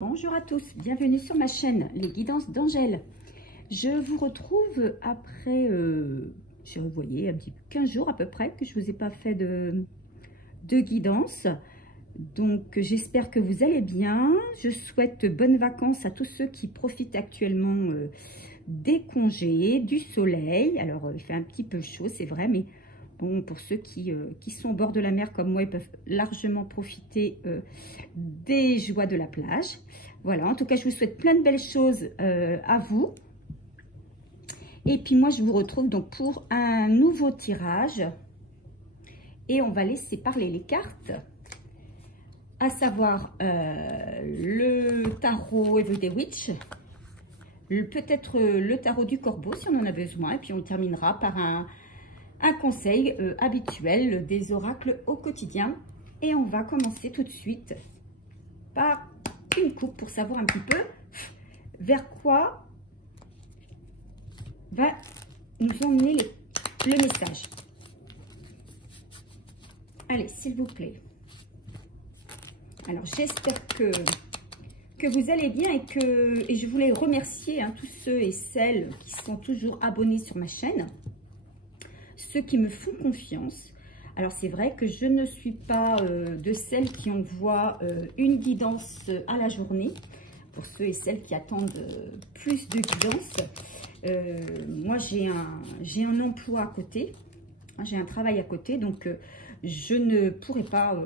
Bonjour à tous, bienvenue sur ma chaîne Les Guidances d'Angèle. Je vous retrouve après, vous voyez, un petit 15 jours à peu près que je ne vous ai pas fait de guidance. Donc j'espère que vous allez bien. Je souhaite bonnes vacances à tous ceux qui profitent actuellement des congés, du soleil. Alors il fait un petit peu chaud, c'est vrai, mais bon, pour ceux qui sont au bord de la mer comme moi, ils peuvent largement profiter des joies de la plage. Voilà, en tout cas, je vous souhaite plein de belles choses à vous. Et puis moi, je vous retrouve donc pour un nouveau tirage. Et on va laisser parler les cartes, à savoir le tarot Everyday Witch, peut-être le tarot du corbeau si on en a besoin. Et puis on terminera par un conseil habituel des oracles au quotidien. Et on va commencer tout de suite par une coupe pour savoir un petit peu vers quoi va nous emmener le message. Allez, s'il vous plaît. Alors, j'espère que vous allez bien et je voulais remercier tous ceux et celles qui sont toujours abonnés sur ma chaîne, ceux qui me font confiance. Alors, c'est vrai que je ne suis pas de celles qui envoient une guidance à la journée. Pour ceux et celles qui attendent plus de guidance, moi, j'ai un emploi à côté. J'ai un travail à côté, donc je ne pourrais pas,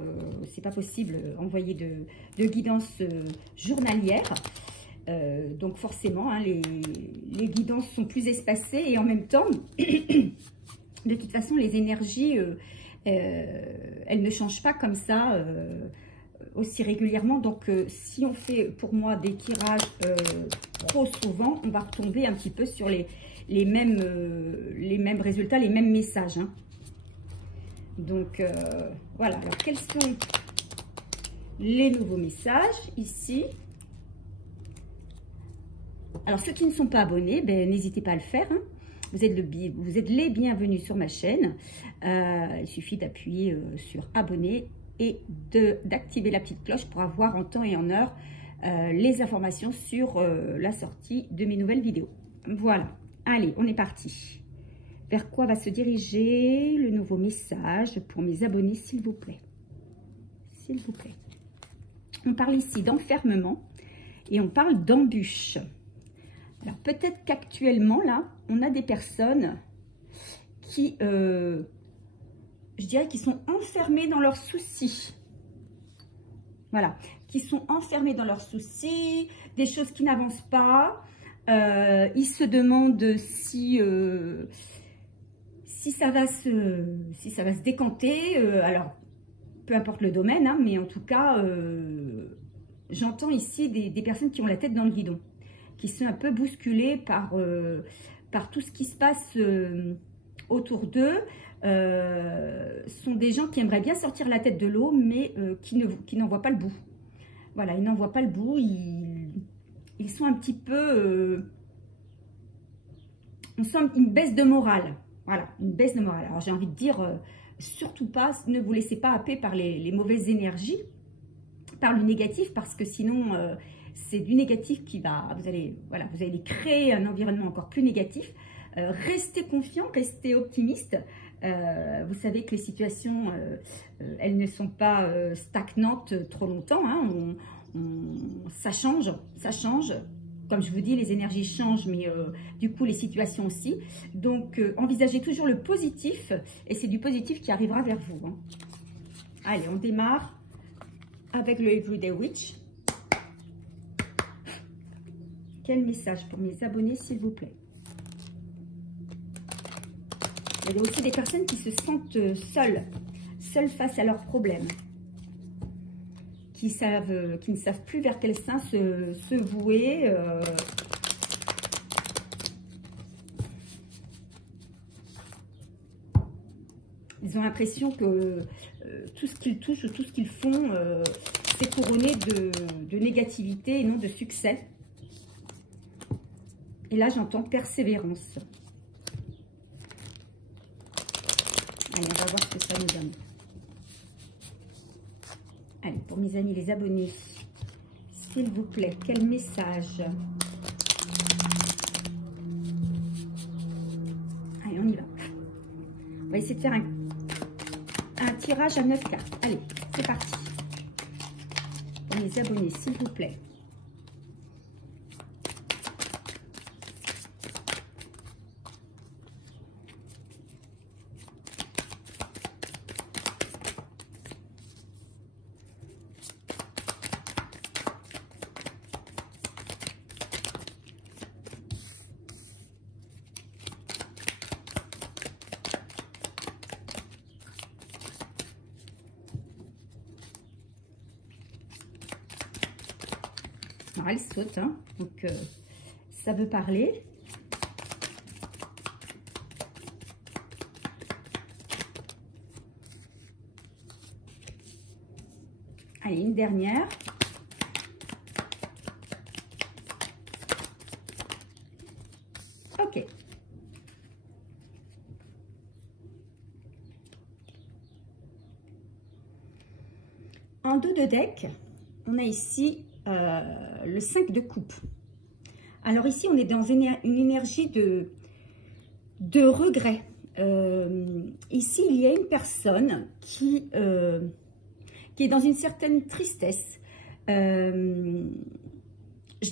c'est pas possible, envoyer de guidance journalière. Donc, forcément, les guidances sont plus espacées et en même temps, de toute façon, les énergies... elle ne change pas comme ça aussi régulièrement. Donc, si on fait pour moi des tirages trop souvent, on va retomber un petit peu sur les mêmes résultats, les mêmes messages. Hein. Donc, voilà. Alors, quels sont les nouveaux messages ici? Alors, ceux qui ne sont pas abonnés, ben, n'hésitez pas à le faire. Hein. Vous êtes les bienvenus sur ma chaîne. Il suffit d'appuyer sur abonner et d'activer la petite cloche pour avoir en temps et en heure les informations sur la sortie de mes nouvelles vidéos. Voilà. Allez, on est parti. Vers quoi va se diriger le nouveau message pour mes abonnés, s'il vous plaît? S'il vous plaît. On parle ici d'enfermement et on parle d'embûche. Alors, peut-être qu'actuellement, là, on a des personnes qui, je dirais, qui sont enfermées dans leurs soucis. Voilà, qui sont enfermés dans leurs soucis, des choses qui n'avancent pas. Ils se demandent si ça va se décanter. Alors, peu importe le domaine, hein, mais en tout cas, j'entends ici des personnes qui ont la tête dans le guidon, qui sont un peu bousculés par tout ce qui se passe autour d'eux. Sont des gens qui aimeraient bien sortir la tête de l'eau, mais qui n'en voient pas le bout. Voilà, ils n'en voient pas le bout. Ils sont un petit peu... on sent une baisse de morale. Voilà, une baisse de morale. Alors, j'ai envie de dire, surtout pas, ne vous laissez pas happer par les mauvaises énergies, par le négatif, parce que sinon... c'est du négatif qui va, vous allez créer un environnement encore plus négatif. Restez confiant, restez optimiste. Vous savez que les situations, elles ne sont pas stagnantes trop longtemps. Hein. Ça change, ça change. Comme je vous dis, les énergies changent, mais du coup, les situations aussi. Donc, envisagez toujours le positif, et c'est du positif qui arrivera vers vous. Hein. Allez, on démarre avec le Everyday Witch. Quel message pour mes abonnés, s'il vous plaît? Il y a aussi des personnes qui se sentent seules face à leurs problèmes, qui ne savent plus vers quel sein se vouer. Ils ont l'impression que tout ce qu'ils touchent ou tout ce qu'ils font, c'est couronné de négativité et non de succès. Et là, j'entends persévérance. Allez, on va voir ce que ça nous donne. Allez, pour mes amis les abonnés, s'il vous plaît, quel message? Allez, on y va. On va essayer de faire un tirage à 9 cartes. Allez, c'est parti. Pour les abonnés, s'il vous plaît. Alors, elle saute, hein, donc ça veut parler. Allez, une dernière. Ok. En dos de deck, on a ici le 5 de coupe. Alors ici, on est dans une énergie de regret. Ici, il y a une personne qui est dans une certaine tristesse. Je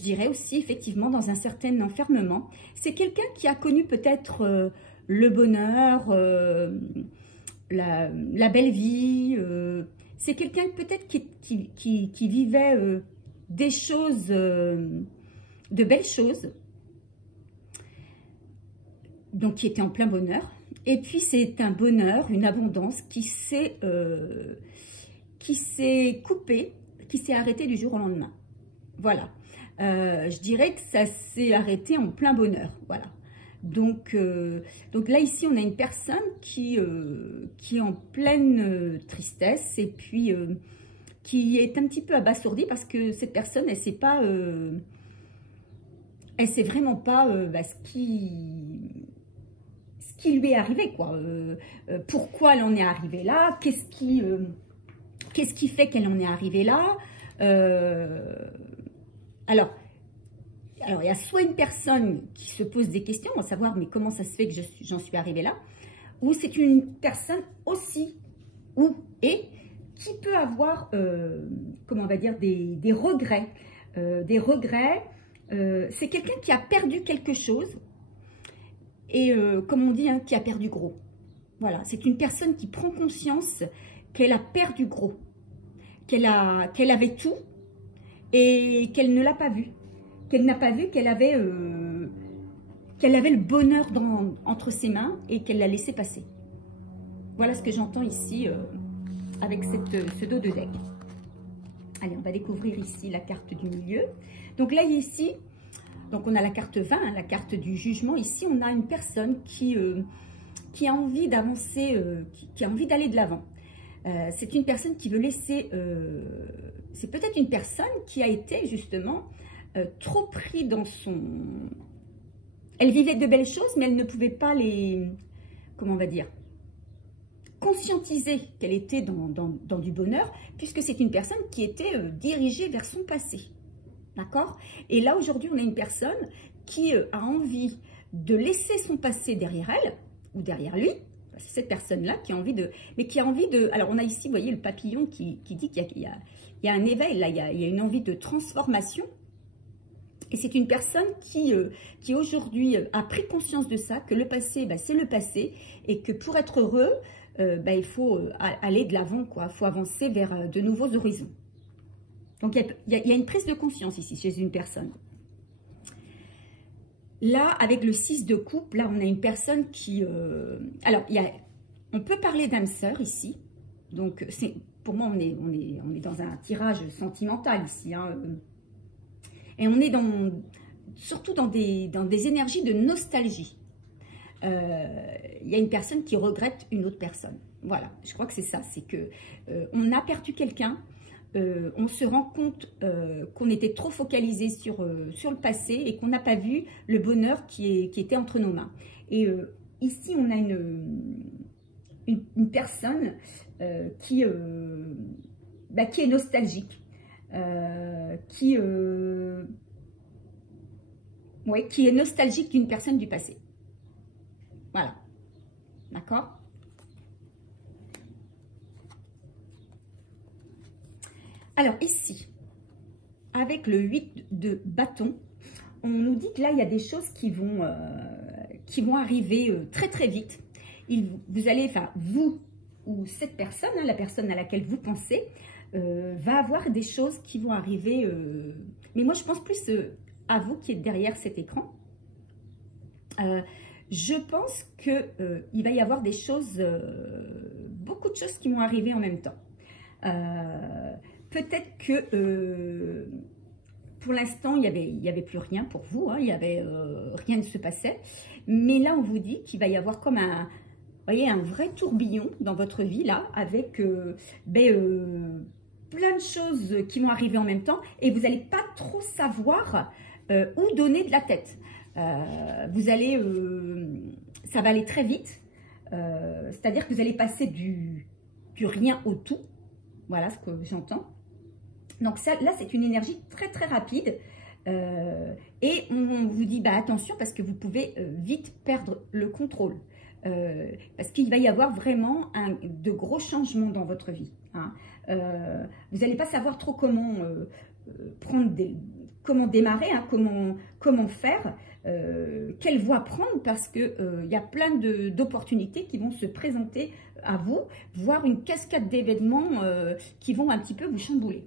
dirais aussi, effectivement, dans un certain enfermement. C'est quelqu'un qui a connu peut-être le bonheur, la belle vie. C'est quelqu'un peut-être qui vivait des choses, de belles choses, donc qui était en plein bonheur. Et puis c'est un bonheur, une abondance qui s'est coupée, qui s'est arrêtée du jour au lendemain. Voilà. Je dirais que ça s'est arrêté en plein bonheur. Voilà. Donc là, ici, on a une personne qui est en pleine tristesse et puis qui est un petit peu abasourdie parce que cette personne, elle sait pas, elle sait vraiment pas ce qui lui est arrivé, quoi. Pourquoi elle en est arrivée là? Qu'est-ce qui fait qu'elle en est arrivée là? Alors, il y a soit une personne qui se pose des questions, à savoir, mais comment ça se fait que j'en suis arrivée là? Ou c'est une personne aussi, qui peut avoir, comment on va dire, des regrets. C'est quelqu'un qui a perdu quelque chose, et comme on dit, hein, qui a perdu gros. Voilà, c'est une personne qui prend conscience qu'elle a perdu gros, qu'elle avait tout, et qu'elle ne l'a pas vu. Qu'elle n'a pas vu qu'elle avait le bonheur entre ses mains et qu'elle l'a laissé passer. Voilà ce que j'entends ici avec ce dos de deck. Allez, on va découvrir ici la carte du milieu. Donc là, ici, donc on a la carte 20, hein, la carte du jugement. Ici, on a une personne qui a envie d'avancer, qui a envie d'aller de l'avant. C'est une personne qui veut laisser... c'est peut-être une personne qui a été justement... trop pris dans son... Elle vivait de belles choses, mais elle ne pouvait pas les... Comment on va dire? Conscientiser qu'elle était dans du bonheur, puisque c'est une personne qui était dirigée vers son passé. D'accord? Et là, aujourd'hui, on a une personne qui a envie de laisser son passé derrière elle, ou derrière lui. C'est cette personne-là qui a envie de... Mais qui a envie de... Alors, on a ici, vous voyez, le papillon qui dit qu'il y a un éveil, là, il y a une envie de transformation. Et c'est une personne qui aujourd'hui a pris conscience de ça, que le passé, c'est le passé, et que pour être heureux, il faut aller de l'avant, quoi. Il faut avancer vers de nouveaux horizons. Donc, il y a une prise de conscience ici, chez une personne. Là, avec le 6 de coupe, là, on a une personne qui... alors, on peut parler d'âme sœur ici. Donc, pour moi, on est dans un tirage sentimental ici, hein. Et on est surtout dans des énergies de nostalgie. Il y a une personne qui regrette une autre personne. Voilà, je crois que c'est ça. C'est que on a perdu quelqu'un, on se rend compte qu'on était trop focalisé sur le passé et qu'on n'a pas vu le bonheur qui était entre nos mains. Et ici, on a une personne qui est nostalgique. qui est nostalgique d'une personne du passé. Voilà. D'accord? Alors ici, avec le 8 de bâton, on nous dit que là, il y a des choses qui vont arriver très très vite. Vous allez, enfin vous ou cette personne, hein, la personne à laquelle vous pensez, va avoir des choses qui vont arriver. Mais moi, je pense plus à vous qui êtes derrière cet écran. Je pense qu'il va y avoir des choses, beaucoup de choses qui vont arriver en même temps. Peut-être que pour l'instant, il y avait plus rien pour vous, hein, rien ne se passait. Mais là, on vous dit qu'il va y avoir comme un vrai tourbillon dans votre vie, là, avec plein de choses qui vont arriver en même temps. Et vous n'allez pas trop savoir où donner de la tête. Ça va aller très vite. C'est-à-dire que vous allez passer du rien au tout. Voilà ce que j'entends. Donc ça, là, c'est une énergie très très rapide. Et on vous dit, attention, parce que vous pouvez vite perdre le contrôle. Parce qu'il va y avoir vraiment de gros changements dans votre vie. Hein. Vous n'allez pas savoir trop comment comment démarrer, hein, comment faire, quelle voie prendre, parce que y a plein d'opportunités qui vont se présenter à vous, voire une cascade d'événements qui vont un petit peu vous chambouler.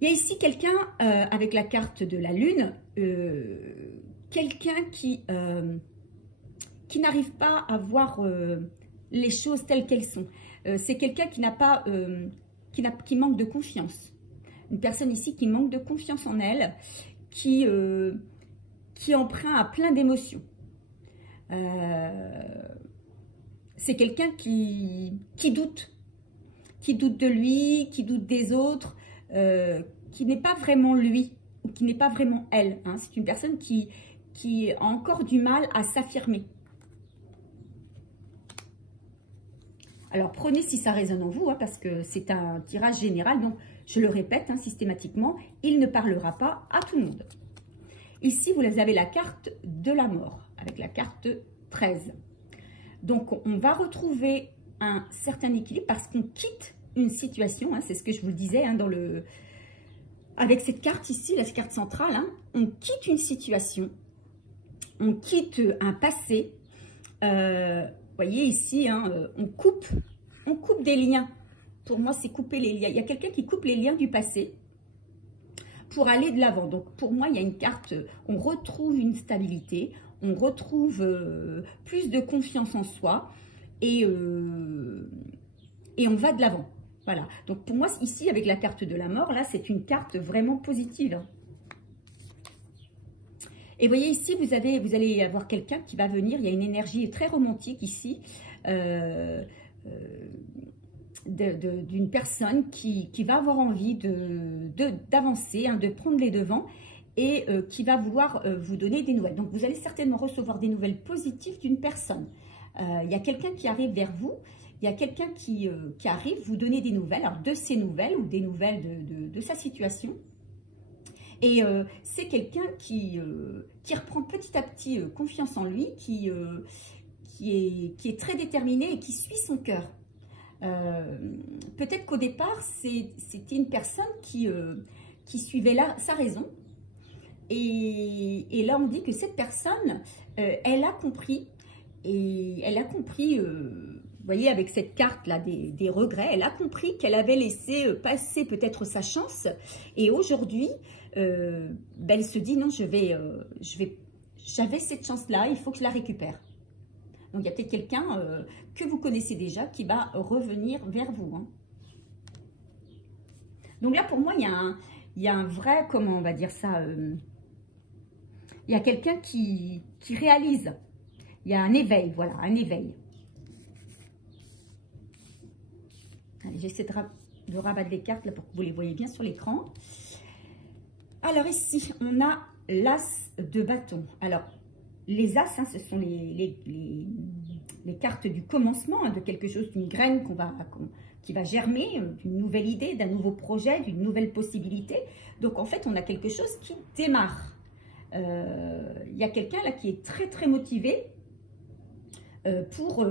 Il y a ici quelqu'un avec la carte de la lune, quelqu'un qui n'arrive pas à voir les choses telles qu'elles sont. C'est quelqu'un qui qui manque de confiance. Une personne ici qui manque de confiance en elle, qui est emprunt à plein d'émotions. C'est quelqu'un qui doute de lui, qui doute des autres, qui n'est pas vraiment lui, ou qui n'est pas vraiment elle. Hein. C'est une personne qui a encore du mal à s'affirmer. Alors, prenez si ça résonne en vous, hein, parce que c'est un tirage général, donc je le répète hein, systématiquement, il ne parlera pas à tout le monde. Ici, vous avez la carte de la mort, avec la carte 13. Donc, on va retrouver un certain équilibre parce qu'on quitte une situation, hein, c'est ce que je vous le disais, hein, avec cette carte ici, la carte centrale, hein, on quitte une situation, on quitte un passé. Voyez ici, hein, on coupe des liens. Pour moi, c'est couper les liens. Il y a quelqu'un qui coupe les liens du passé pour aller de l'avant. Donc, pour moi, il y a une carte, on retrouve une stabilité, on retrouve plus de confiance en soi et on va de l'avant. Voilà. Donc, pour moi, ici, avec la carte de la mort, là, c'est une carte vraiment positive. Et voyez ici, vous allez avoir quelqu'un qui va venir, il y a une énergie très romantique ici, d'une personne qui va avoir envie d'avancer, hein, de prendre les devants et qui va vouloir vous donner des nouvelles. Donc, vous allez certainement recevoir des nouvelles positives d'une personne. Il y a quelqu'un qui arrive vers vous, il y a quelqu'un qui arrive vous donner des nouvelles, alors de ses nouvelles ou des nouvelles de sa situation. Et c'est quelqu'un qui reprend petit à petit confiance en lui, qui est très déterminé et qui suit son cœur. Peut-être qu'au départ, c'était une personne qui suivait sa raison. Et là, on dit que cette personne, elle a compris. Et elle a compris, vous voyez, avec cette carte-là des regrets, elle a compris qu'elle avait laissé passer peut-être sa chance. Et aujourd'hui, elle se dit, non, j'avais cette chance-là, il faut que je la récupère. Donc, il y a peut-être quelqu'un que vous connaissez déjà qui va revenir vers vous. Hein. Donc là, pour moi, il y a un vrai, comment on va dire ça, il y a quelqu'un qui réalise. Il y a un éveil, voilà, un éveil. Allez, j'essaie de rabattre les cartes là pour que vous les voyez bien sur l'écran. Alors ici, on a l'as de bâton. Alors, les as, ce sont les cartes du commencement, de quelque chose, d'une graine qui va germer, d'une nouvelle idée, d'un nouveau projet, d'une nouvelle possibilité. Donc, en fait, on a quelque chose qui démarre. Il y a quelqu'un là qui est très, très motivé pour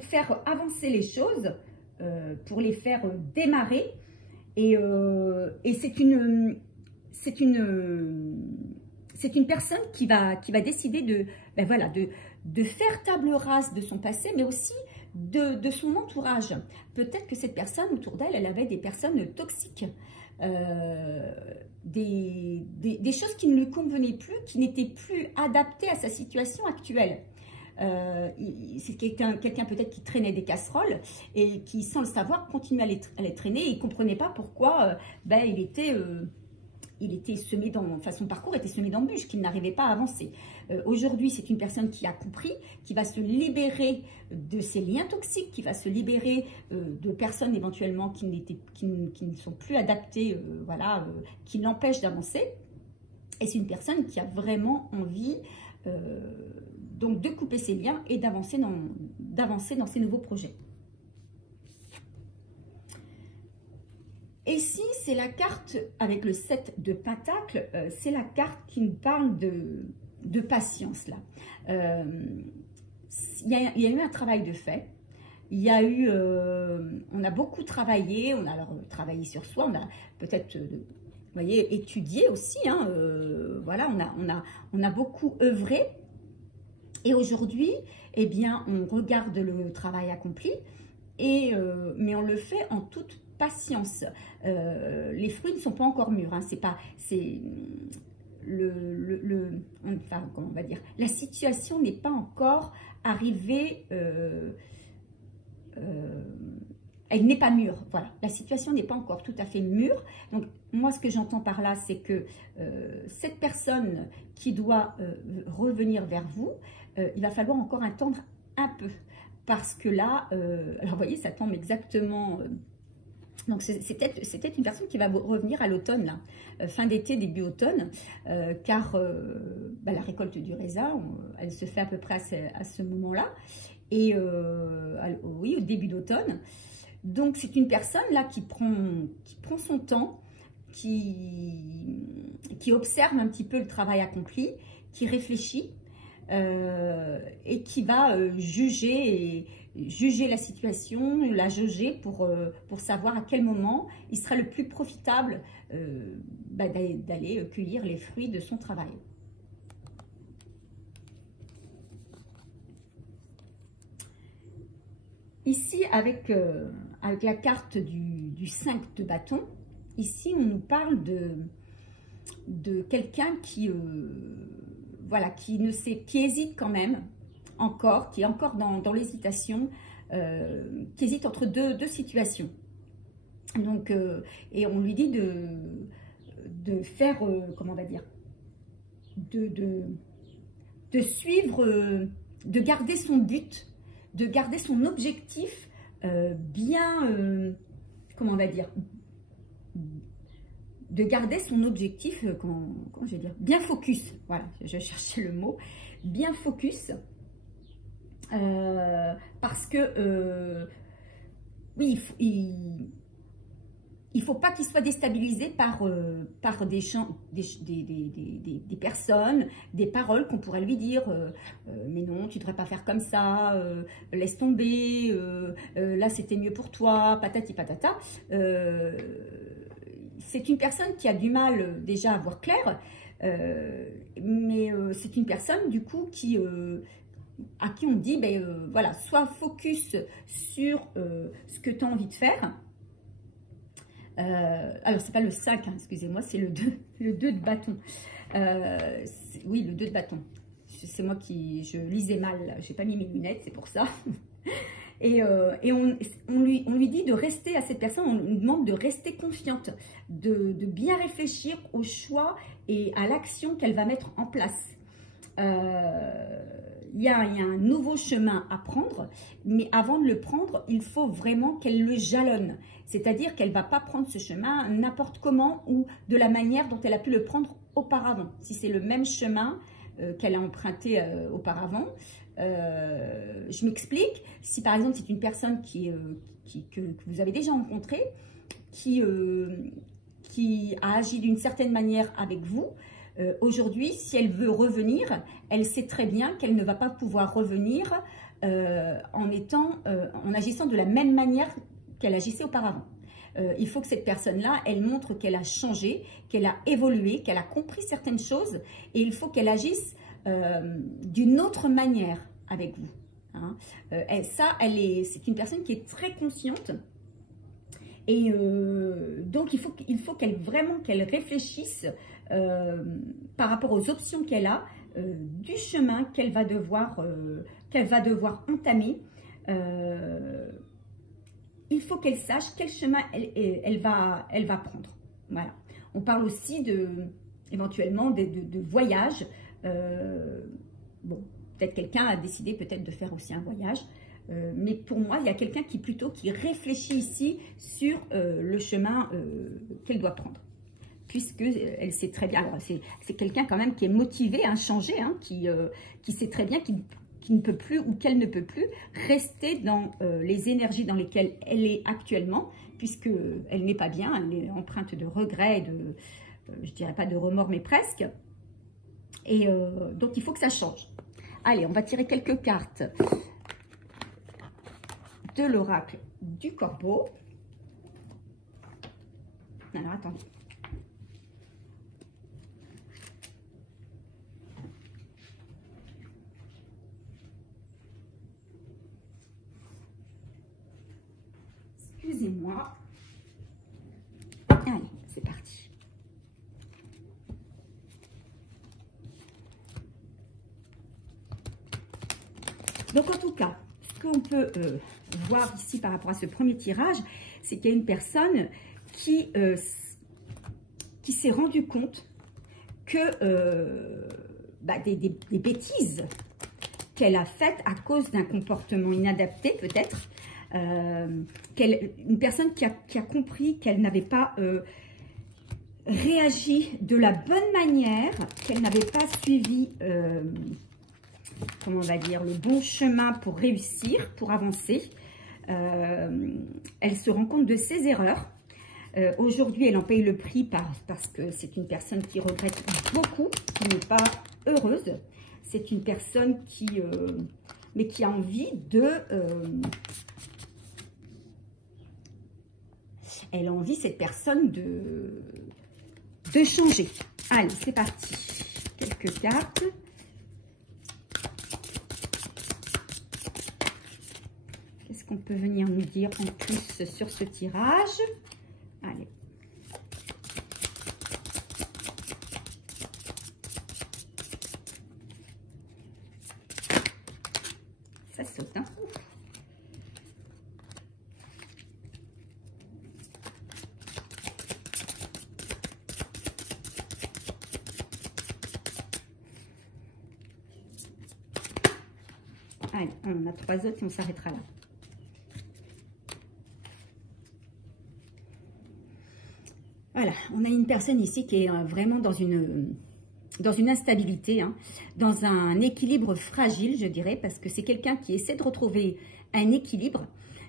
faire avancer les choses, pour les faire démarrer. Et c'est une personne qui va décider de faire table rase de son passé, mais aussi de son entourage. Peut-être que cette personne, autour d'elle, elle avait des personnes toxiques, des choses qui ne lui convenaient plus, qui n'étaient plus adaptées à sa situation actuelle. C'est quelqu'un peut-être qui traînait des casseroles et qui, sans le savoir, continuait à les traîner. Et il ne comprenait pas pourquoi il était semé son parcours était semé d'embûches, qu'il n'arrivait pas à avancer. Aujourd'hui, c'est une personne qui a compris, qui va se libérer de ses liens toxiques, qui va se libérer de personnes éventuellement qui ne sont plus adaptées, qui l'empêchent d'avancer. Et c'est une personne qui a vraiment envie donc de couper ses liens et d'avancer dans ses nouveaux projets. Et ici, c'est la carte avec le 7 de Pentacles, c'est la carte qui nous parle de patience là. Il y a eu un travail de fait. Il y a eu, on a beaucoup travaillé, on a alors travaillé sur soi, on a peut-être, vous voyez, étudié aussi, hein, voilà, on a beaucoup œuvré. Et aujourd'hui, eh bien, on regarde le travail accompli, mais on le fait en toute patience. Les fruits ne sont pas encore mûrs, hein, comment on va dire, la situation n'est pas encore arrivée, elle n'est pas mûre, voilà, la situation n'est pas encore tout à fait mûre. Donc moi, ce que j'entends par là, c'est que cette personne qui doit revenir vers vous, il va falloir encore attendre un peu, parce que là, alors vous voyez, ça tombe exactement... donc c'est peut-être une personne qui va revenir à l'automne, là, fin d'été, début automne, car la récolte du raisin, elle se fait à peu près à ce moment-là, et oui, au début d'automne. Donc c'est une personne là qui prend son temps, qui observe un petit peu le travail accompli, qui réfléchit et qui va juger la situation, la jauger pour savoir à quel moment il sera le plus profitable d'aller cueillir les fruits de son travail. Ici, avec la carte du 5 de bâton, ici, on nous parle de quelqu'un qui hésite quand même, qui est encore dans l'hésitation, qui hésite entre deux situations. Donc, et on lui dit de faire, comment on va dire, de suivre, de garder son but, de garder son objectif bien, comment on va dire, de garder son objectif, comment je vais dire, bien focus, voilà, je cherchais le mot, bien focus, parce que, oui, il ne faut pas qu'il soit déstabilisé par des personnes, des paroles qu'on pourrait lui dire, mais non, tu ne devrais pas faire comme ça, laisse tomber, là c'était mieux pour toi, patati patata. C'est une personne qui a du mal déjà à voir clair, mais c'est une personne du coup à qui on dit, voilà, sois focus sur ce que tu as envie de faire. Alors, c'est pas le 5, hein, excusez-moi, c'est le 2 de bâton. Oui, le 2 de bâton. C'est moi je lisais mal, j'ai pas mis mes lunettes, c'est pour ça. Et on lui dit de rester à cette personne, on lui demande de rester confiante, de bien réfléchir au choix et à l'action qu'elle va mettre en place. Il y a un nouveau chemin à prendre, mais avant de le prendre, il faut vraiment qu'elle le jalonne. C'est-à-dire qu'elle ne va pas prendre ce chemin n'importe comment ou de la manière dont elle a pu le prendre auparavant. Si c'est le même chemin, qu'elle a emprunté auparavant. Je m'explique. Si par exemple c'est une personne que vous avez déjà rencontrée, qui a agi d'une certaine manière avec vous, aujourd'hui, si elle veut revenir, elle sait très bien qu'elle ne va pas pouvoir revenir en agissant de la même manière qu'elle agissait auparavant. Il faut que cette personne-là, elle montre qu'elle a changé, qu'elle a évolué, qu'elle a compris certaines choses, et il faut qu'elle agisse d'une autre manière avec vous. Hein. C'est une personne qui est très consciente, et donc il faut qu'elle réfléchisse par rapport aux options qu'elle a, du chemin qu'elle va devoir entamer. Il faut qu'elle sache quel chemin elle va prendre. Voilà. On parle aussi éventuellement de voyage. Bon, peut-être quelqu'un a décidé peut-être de faire aussi un voyage. Mais pour moi, il y a quelqu'un qui réfléchit ici sur le chemin qu'elle doit prendre. Puisque elle sait très bien, alors c'est quelqu'un quand même qui est motivé à changer, hein, qui sait très bien qu'il ne peut plus ou qu'elle ne peut plus rester dans les énergies dans lesquelles elle est actuellement, puisqu'elle n'est pas bien, elle est empreinte de regrets, je dirais pas de remords, mais presque. Et donc, il faut que ça change. Allez, on va tirer quelques cartes de l'oracle du corbeau. Alors, attendez. Excusez-moi. Allez, c'est parti. Donc, en tout cas, ce qu'on peut voir ici par rapport à ce premier tirage, c'est qu'il y a une personne qui s'est rendu compte que des bêtises qu'elle a faites à cause d'un comportement inadapté, peut-être. Une personne qui a compris qu'elle n'avait pas réagi de la bonne manière, qu'elle n'avait pas suivi, comment on va dire, le bon chemin pour réussir, pour avancer. Elle se rend compte de ses erreurs. Aujourd'hui, elle en paye le prix parce que c'est une personne qui regrette beaucoup, qui n'est pas heureuse. C'est une personne qui a envie de... elle a envie, cette personne, de changer. Allez, c'est parti. Quelques cartes. Qu'est-ce qu'on peut venir nous dire en plus sur ce tirage? Allez. Ça saute, hein? Allez, on a 3 autres et on s'arrêtera là. Voilà, on a une personne ici qui est vraiment dans une instabilité, hein, dans un équilibre fragile, je dirais, parce que c'est quelqu'un qui essaie de retrouver un équilibre,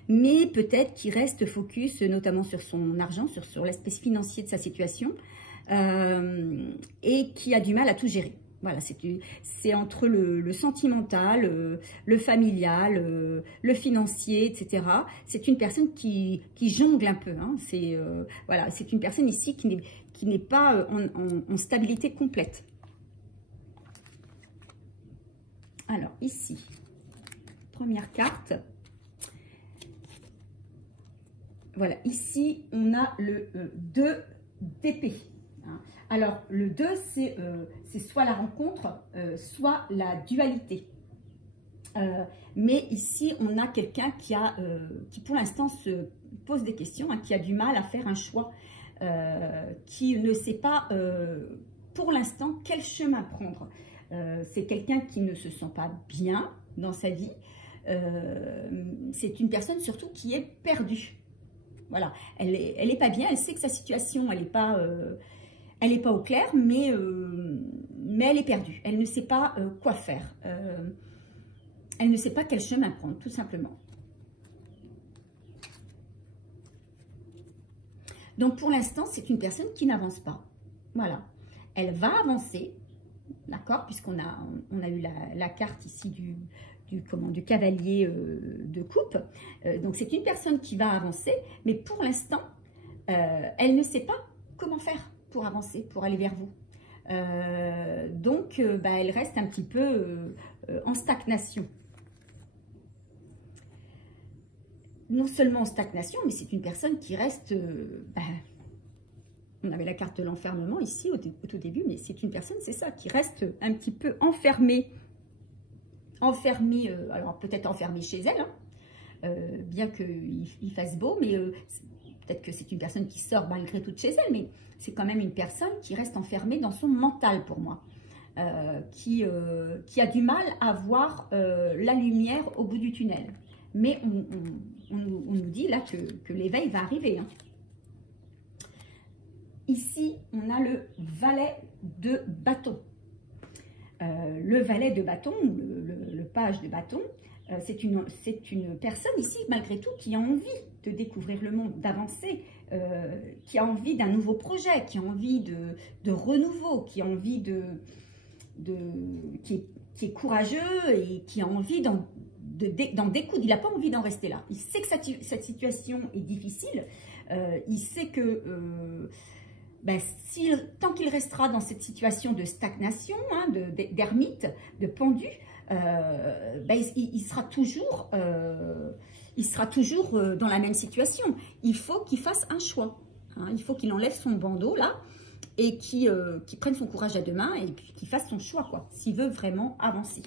mais peut-être qui reste focus notamment sur son argent, sur l'aspect financier de sa situation, et qui a du mal à tout gérer. Voilà, c'est entre le sentimental, le familial, le financier, etc. C'est une personne qui jongle un peu. Hein. Voilà, c'est une personne ici qui n'est pas en stabilité complète. Alors, ici, première carte. Voilà, ici, on a le 2 d'épée. Hein. Alors, le 2, c'est soit la rencontre, soit la dualité. Mais ici, on a quelqu'un qui pour l'instant, se pose des questions, hein, qui a du mal à faire un choix, qui ne sait pas, pour l'instant, quel chemin prendre. C'est quelqu'un qui ne se sent pas bien dans sa vie. C'est une personne surtout qui est perdue. Voilà, elle est pas bien, elle sait que sa situation, elle n'est pas... elle n'est pas au clair, mais elle est perdue. Elle ne sait pas quoi faire. Elle ne sait pas quel chemin prendre, tout simplement. Donc, pour l'instant, c'est une personne qui n'avance pas. Voilà. Elle va avancer, d'accord, puisqu'on a eu la carte ici du cavalier de coupe. Donc, c'est une personne qui va avancer, mais pour l'instant, elle ne sait pas comment faire pour avancer, pour aller vers vous. Donc, elle reste un petit peu en stagnation. Non seulement en stagnation, mais c'est une personne qui reste... on avait la carte de l'enfermement ici au tout début, mais c'est une personne, c'est ça, qui reste un petit peu enfermée. Enfermée, alors peut-être enfermée chez elle, hein, bien qu'il fasse beau, mais peut-être que c'est une personne qui sort malgré tout de chez elle, mais c'est quand même une personne qui reste enfermée dans son mental pour moi. Qui a du mal à voir la lumière au bout du tunnel. Mais on nous dit là que l'éveil va arriver. Hein. Ici, on a le valet de bâton. Le valet de bâton, le page de bâton, c'est une personne ici, malgré tout, qui a envie de découvrir le monde, d'avancer, qui a envie d'un nouveau projet, qui a envie de renouveau, qui a envie qui est courageux et qui a envie d'en découdre. Il n'a pas envie d'en rester là. Il sait que cette situation est difficile. Il sait que tant qu'il restera dans cette situation de stagnation, hein, d'ermite, de pendu, il sera toujours dans la même situation. Il faut qu'il fasse un choix. Hein. Il faut qu'il enlève son bandeau là et qu'il prenne son courage à deux mains et qu'il fasse son choix, quoi, s'il veut vraiment avancer.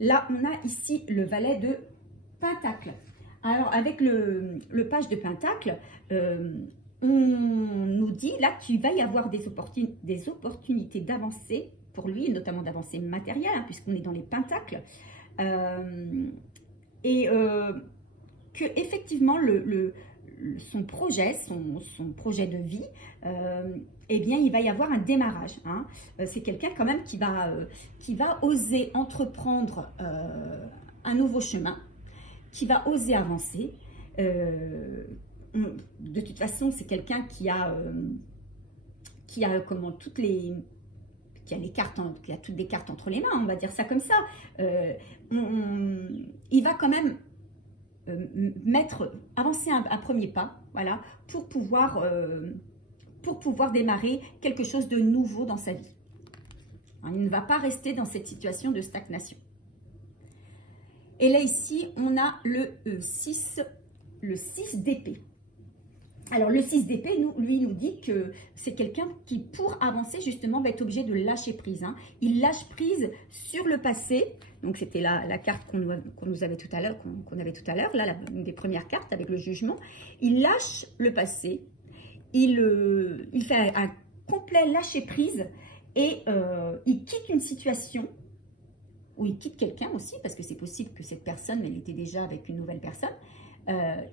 Là, on a ici le valet de Pentacle. Alors, avec le page de Pentacle, on nous dit là qu'il va y avoir des opportunités d'avancer pour lui, notamment d'avancer matérielle, hein, puisqu'on est dans les Pentacles. Que effectivement, son projet de vie, eh bien, il va y avoir un démarrage. Hein. C'est quelqu'un quand même qui va oser entreprendre un nouveau chemin, qui va oser avancer. De toute façon, c'est quelqu'un qui a comment toutes les cartes, qui a toutes les cartes entre les mains, on va dire ça comme ça. Il va quand même avancer un premier pas, voilà, pour pouvoir démarrer quelque chose de nouveau dans sa vie. Il ne va pas rester dans cette situation de stagnation. Et là, ici, on a le 6 d'épée. Alors, le 6 d'épée, lui, nous dit que c'est quelqu'un qui, pour avancer, justement, va être obligé de lâcher prise. Hein. Il lâche prise sur le passé. Donc, c'était la carte qu'on avait tout à l'heure, là, une des premières cartes avec le jugement. Il lâche le passé. Il fait un complet lâcher prise et il quitte une situation ou il quitte quelqu'un aussi, parce que c'est possible que cette personne, elle était déjà avec une nouvelle personne.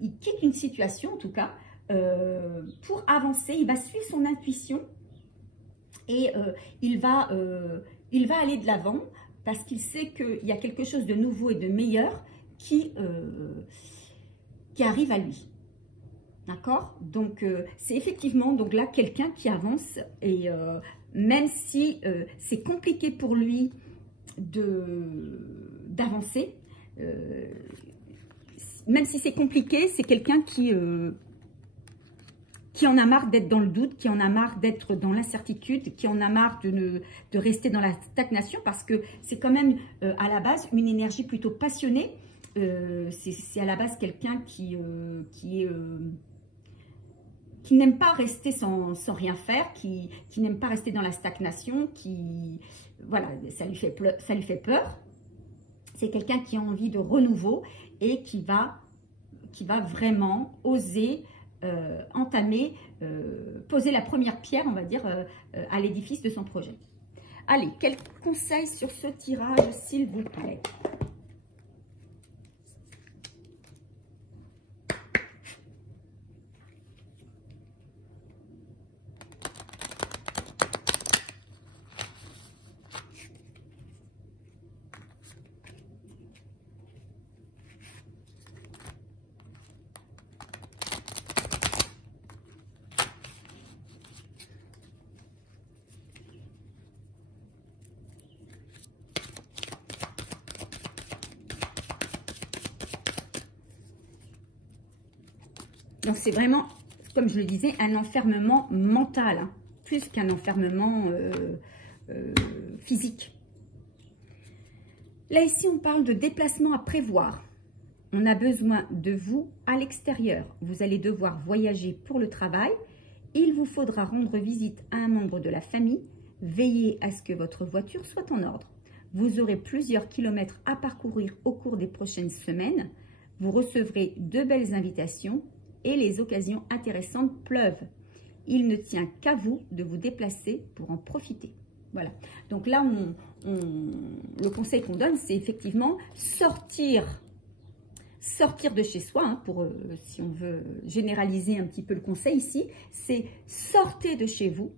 Il quitte une situation, en tout cas, pour avancer. Il va suivre son intuition et il va aller de l'avant parce qu'il sait qu'il y a quelque chose de nouveau et de meilleur qui arrive à lui. D'accord? Donc, c'est effectivement donc là quelqu'un qui avance et même si c'est compliqué pour lui d'avancer, même si c'est compliqué, c'est quelqu'un qui en a marre d'être dans le doute, qui en a marre d'être dans l'incertitude, qui en a marre de rester dans la stagnation, parce que c'est quand même à la base une énergie plutôt passionnée. C'est à la base quelqu'un qui n'aime pas rester sans rien faire, qui n'aime pas rester dans la stagnation, voilà, ça lui fait peur. C'est quelqu'un qui a envie de renouveau et qui va vraiment oser entamer, poser la première pierre, on va dire, à l'édifice de son projet. Allez, quels conseils sur ce tirage, s'il vous plaît? Donc, c'est vraiment, comme je le disais, un enfermement mental, hein, plus qu'un enfermement physique. Là, ici, on parle de déplacement à prévoir. On a besoin de vous à l'extérieur. Vous allez devoir voyager pour le travail. Il vous faudra rendre visite à un membre de la famille. Veillez à ce que votre voiture soit en ordre. Vous aurez plusieurs kilomètres à parcourir au cours des prochaines semaines. Vous recevrez de belles invitations et les occasions intéressantes pleuvent. Il ne tient qu'à vous de vous déplacer pour en profiter. Voilà. Donc là, le conseil qu'on donne, c'est effectivement sortir de chez soi, hein, si on veut généraliser un petit peu le conseil ici, c'est sortez de chez vous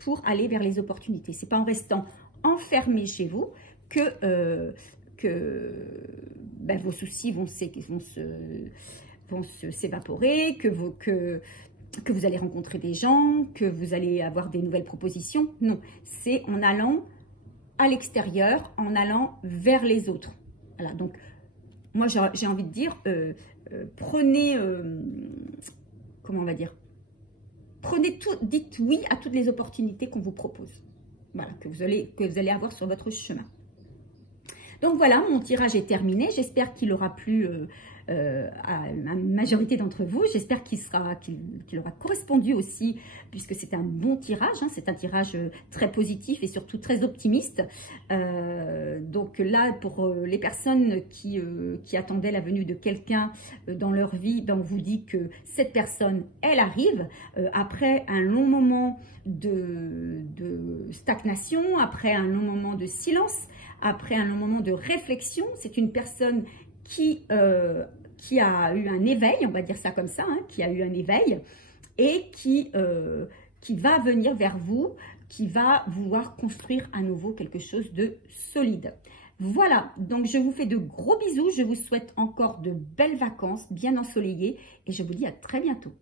pour aller vers les opportunités. Ce n'est pas en restant enfermé chez vous que vos soucis vont s'évaporer, que vous allez rencontrer des gens, que vous allez avoir des nouvelles propositions. Non, c'est en allant à l'extérieur, en allant vers les autres. Voilà, donc moi j'ai envie de dire, prenez, comment on va dire, dites oui à toutes les opportunités qu'on vous propose. Voilà, que vous allez avoir sur votre chemin. Donc voilà, mon tirage est terminé. J'espère qu'il aura plu à la majorité d'entre vous. J'espère qu'il aura correspondu aussi, puisque c'est un bon tirage. Hein, c'est un tirage très positif et surtout très optimiste. Donc là, pour les personnes qui attendaient la venue de quelqu'un dans leur vie, ben on vous dit que cette personne, elle arrive après un long moment de stagnation, après un long moment de silence, après un long moment de réflexion. C'est une personne qui a eu un éveil, on va dire ça comme ça, hein, qui a eu un éveil et qui va venir vers vous, qui va vouloir construire à nouveau quelque chose de solide. Voilà, donc je vous fais de gros bisous, je vous souhaite encore de belles vacances bien ensoleillées et je vous dis à très bientôt.